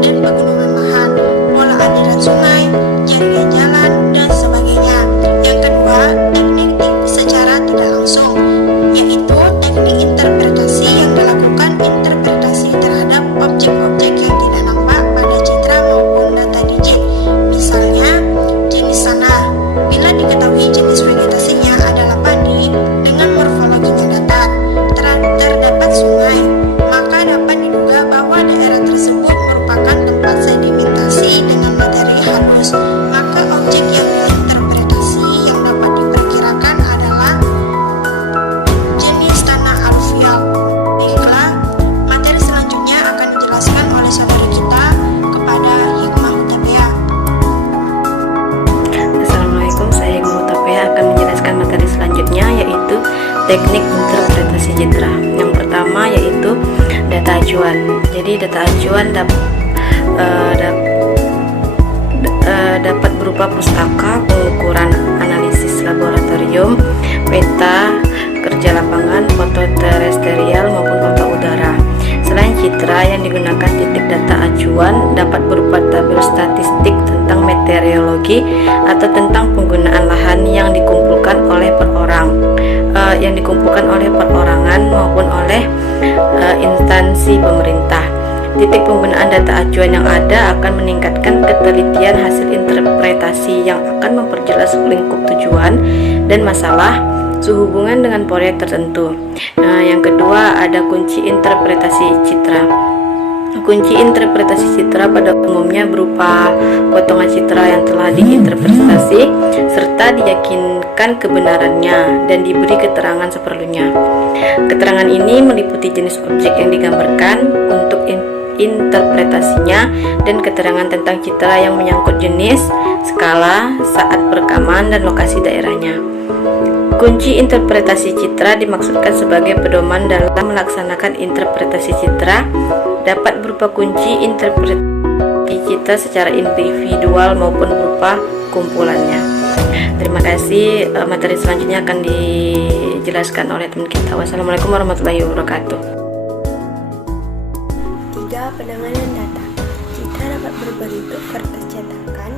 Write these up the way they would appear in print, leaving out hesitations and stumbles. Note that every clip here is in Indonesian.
dan pegunungan lahan, pola aliran sungai, jaringan jalan, dan sebagainya. Yang kedua, teknik secara tidak langsung, yaitu teknik interpretasi yang dilakukan interpretasi terhadap objek-objek yang tidak nampak pada citra maupun data digit. Misalnya, jenis tanah. Bila diketahui jenis vegetasinya adalah padi dengan morfologinya datar, terdapat sungai, maka dapat diduga bahwa daerah tersebut merupakan tempat sedimentasi dengan materi halus. Maka objek yang diinterpretasi yang dapat diperkirakan adalah jenis tanah aluvial. Baiklah, materi selanjutnya akan dijelaskan oleh saudara kita kepada Hikmah Hutapea. Assalamualaikum, saya Hikmah Hutapea akan menjelaskan materi selanjutnya, yaitu teknik interpretasi citra. Yang pertama yaitu data acuan. Jadi data acuan dapat berupa pustaka, pengukuran, analisis laboratorium, peta, kerja lapangan, foto terestrial maupun foto udara. Selain citra, yang digunakan titik data acuan dapat berupa tabel statistik tentang meteorologi atau tentang penggunaan lahan yang dikumpulkan oleh perorangan maupun oleh instansi pemerintah. Titik penggunaan data acuan yang ada akan meningkatkan ketelitian hasil interpretasi yang akan memperjelas lingkup tujuan dan masalah sehubungan dengan proyek tertentu. Yang kedua ada kunci interpretasi citra. Kunci interpretasi citra pada umumnya berupa potongan citra yang telah diinterpretasi serta diyakinkan kebenarannya dan diberi keterangan seperlunya. Keterangan ini meliputi jenis objek yang digambarkan untuk interpretasinya dan keterangan tentang citra yang menyangkut jenis, skala, saat perekaman, dan lokasi daerahnya. Kunci interpretasi citra dimaksudkan sebagai pedoman dalam melaksanakan interpretasi citra, dapat berupa kunci interpretasi citra secara individual maupun berupa kumpulannya. Terima kasih. Materi selanjutnya akan dijelaskan oleh teman kita. Wassalamualaikum warahmatullahi wabarakatuh. 3. Penanganan data. Citra dapat berbentuk kertas cetakan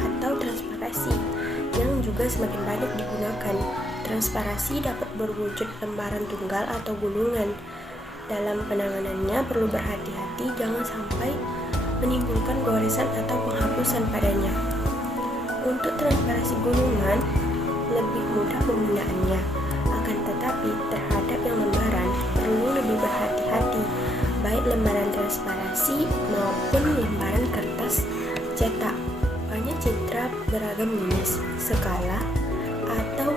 atau transparasi yang juga semakin banyak digunakan. Transparasi dapat berwujud lembaran tunggal atau gulungan. Dalam penanganannya perlu berhati-hati jangan sampai menimbulkan goresan atau penghapusan padanya. Untuk transparasi gulungan lebih mudah penggunaannya, akan tetapi terhadap yang lembaran perlu lebih berhati-hati, baik lembaran transparasi maupun lembaran kertas cetak. Banyak citra beragam jenis, skala, atau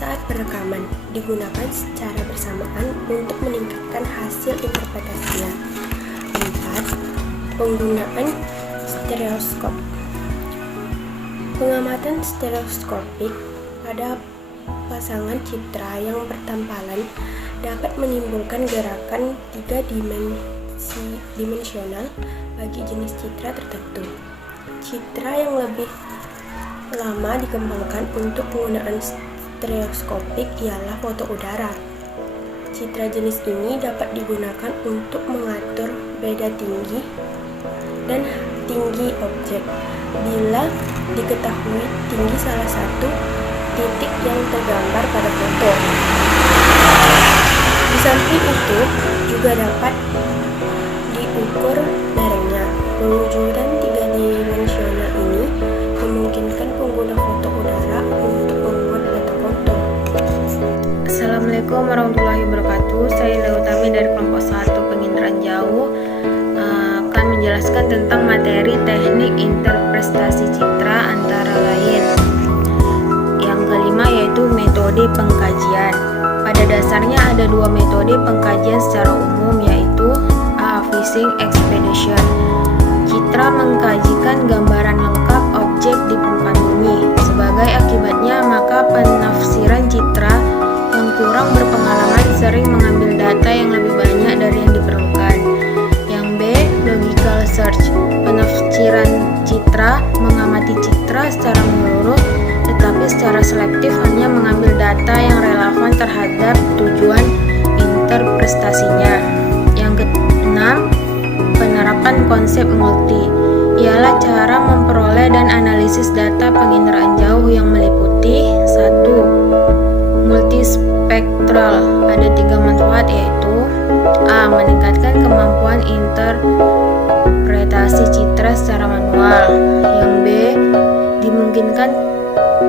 saat perekaman digunakan secara bersamaan untuk meningkatkan hasil interpretasinya. 4. Penggunaan stereoskop. Pengamatan stereoskopik pada pasangan citra yang bertampalan dapat menimbulkan gerakan 3 dimensional bagi jenis citra tertentu. Citra yang lebih lama dikembangkan untuk penggunaan stereoskopik ialah foto udara. Citra jenis ini dapat digunakan untuk mengatur beda tinggi dan tinggi objek bila diketahui tinggi salah satu titik yang tergambar pada foto. Di samping itu juga dapat diukur daringnya. Pewujudan 3 dimensional ini memungkinkan pengguna foto udara untuk membuat data foto. Assalamualaikum warahmatullahi wabarakatuh. Saya Leutami dari kelompok 1 penginderaan jauh akan menjelaskan tentang materi teknik interpretasi citra antara lain. Yang kelima yaitu metode pengkajian. Pada dasarnya ada 2 metode pengkajian secara umum, yaitu A. Fishing Expedition. Citra mengkajikan gambaran lengkap objek di permukaan bumi. Sebagai akibatnya, maka penafsiran citra yang kurang berpengalaman sering mengambil data yang lebih banyak dari yang diperlukan. Yang B. Logical Search. Penafsiran citra mengamati citra secara menyeluruh, tetapi secara selektif hanya mengambil data yang relevan terhadap tujuan interpretasinya. Yang keenam, penerapan menggunakan konsep multi. Ialah cara memperoleh dan analisis data penginderaan jauh yang meliputi 1. Multispektral. Ada 3 manfaat, yaitu A. Meningkatkan kemampuan interpretasi citra secara manual. Yang B. Dimungkinkan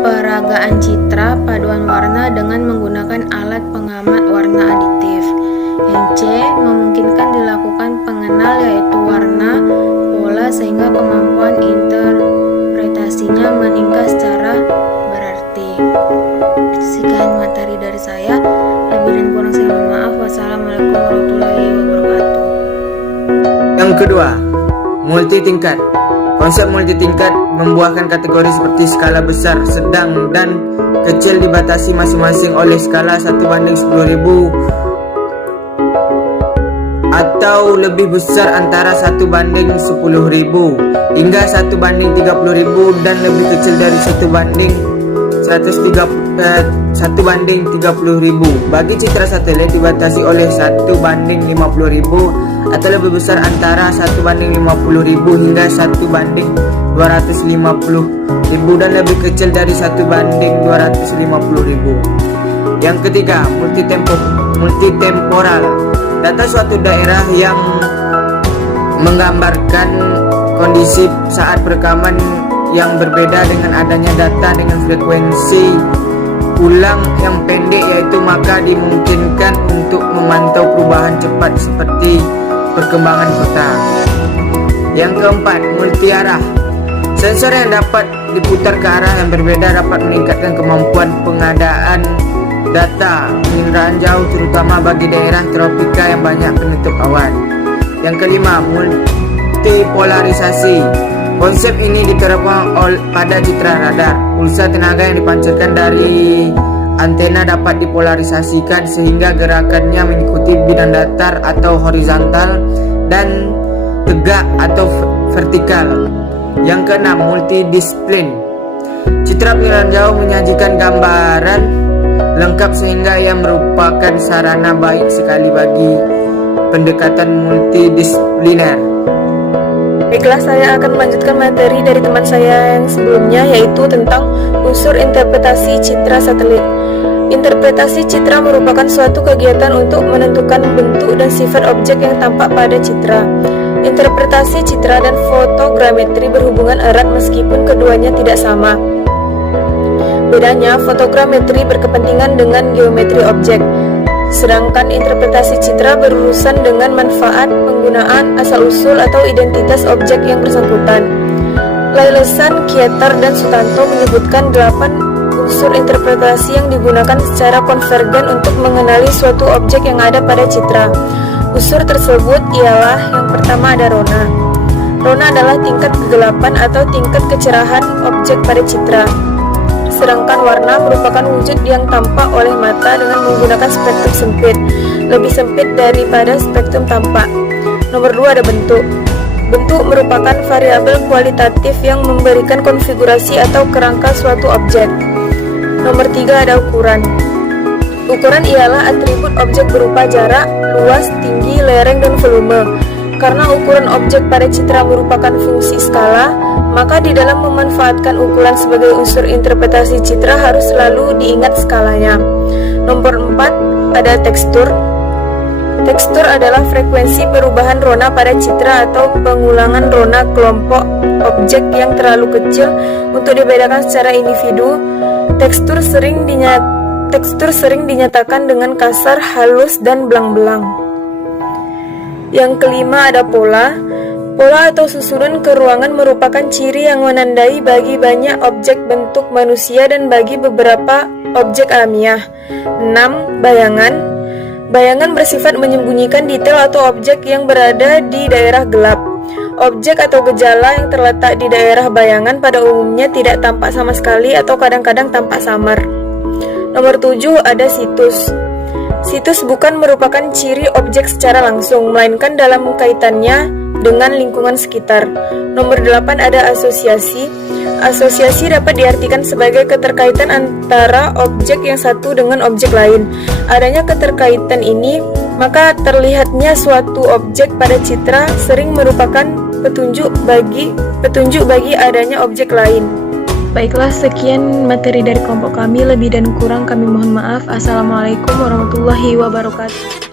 peragaan citra paduan warna dengan menggunakan alat pengamat warna aditif. Yang C. Memungkinkan dilakukan pengenal, yaitu warna, pola, sehingga kemampuan interpretasinya meningkat secara berarti. Sekian materi dari saya. Lebih dan kurang saya mohon maaf. Wassalamualaikum warahmatullahi wabarakatuh. Yang kedua, multitingkat. Konsep multitingkat membuahkan kategori seperti skala besar, sedang, dan kecil dibatasi masing-masing oleh skala 1:10.000 atau lebih besar antara 1:10.000 hingga 1:30.000 dan lebih kecil dari 1:30.000. Bagi citra satelit dibatasi oleh 1:50.000 atau lebih besar antara 1:50.000 hingga 1:250.000 dan lebih kecil dari 1:250.000. Yang ketiga, multitemporal. Data suatu daerah yang menggambarkan kondisi saat perekaman yang berbeda dengan adanya data dengan frekuensi ulang yang pendek, yaitu maka dimungkinkan untuk memantau perubahan cepat seperti perkembangan kota. Yang keempat, multiarah. Sensor yang dapat diputar ke arah yang berbeda dapat meningkatkan kemampuan pengadaan data penginderaan jauh, terutama bagi daerah tropika yang banyak penutup awan. Yang kelima, multipolarisasi. Konsep ini diterapkan pada citra radar. Pulsa tenaga yang dipancarkan dari antena dapat dipolarisasikan sehingga gerakannya mengikuti bidang datar atau horizontal dan tegak atau vertikal. Yang keenam, multidisiplin. Citra penginderaan jauh menyajikan gambaran lengkap sehingga ia merupakan sarana baik sekali bagi pendekatan multidisipliner. Baiklah, saya akan melanjutkan materi dari teman saya yang sebelumnya, yaitu tentang unsur interpretasi citra satelit. Interpretasi citra merupakan suatu kegiatan untuk menentukan bentuk dan sifat objek yang tampak pada citra. Interpretasi citra dan fotogrametri berhubungan erat meskipun keduanya tidak sama. Bedanya, fotogrametri berkepentingan dengan geometri objek, sedangkan interpretasi citra berurusan dengan manfaat, penggunaan, asal-usul atau identitas objek yang bersangkutan. Lailesan, Kietar, dan Sutanto menyebutkan 8 unsur interpretasi yang digunakan secara konvergen untuk mengenali suatu objek yang ada pada citra. Unsur tersebut ialah: yang pertama ada rona. Rona adalah tingkat kegelapan atau tingkat kecerahan objek pada citra. Sedangkan warna merupakan wujud yang tampak oleh mata dengan menggunakan spektrum sempit, lebih sempit daripada spektrum tampak. Nomor 2 ada bentuk. Bentuk merupakan variabel kualitatif yang memberikan konfigurasi atau kerangka suatu objek. Nomor 3 ada ukuran. Ukuran ialah atribut objek berupa jarak, luas, tinggi, lereng, dan volume. Karena ukuran objek pada citra merupakan fungsi skala, maka di dalam memanfaatkan ukuran sebagai unsur interpretasi citra harus selalu diingat skalanya. Nomor 4 ada tekstur. Tekstur adalah frekuensi perubahan rona pada citra atau pengulangan rona kelompok objek yang terlalu kecil untuk dibedakan secara individu. Tekstur sering dinyatakan dengan kasar, halus, dan belang-belang. Yang kelima ada pola. Pola atau susunan keruangan merupakan ciri yang menandai bagi banyak objek bentuk manusia dan bagi beberapa objek alamiah. 6. Bayangan. Bayangan bersifat menyembunyikan detail atau objek yang berada di daerah gelap. Objek atau gejala yang terletak di daerah bayangan pada umumnya tidak tampak sama sekali atau kadang-kadang tampak samar. Nomor 7 ada situs. Situs bukan merupakan ciri objek secara langsung, melainkan dalam kaitannya dengan lingkungan sekitar. Nomor 8 ada asosiasi. Asosiasi dapat diartikan sebagai keterkaitan antara objek yang satu dengan objek lain. Adanya keterkaitan ini Maka terlihatnya suatu objek pada citra sering merupakan petunjuk bagi adanya objek lain. Baiklah, sekian materi dari kelompok kami. Lebih dan kurang kami mohon maaf. Assalamualaikum warahmatullahi wabarakatuh.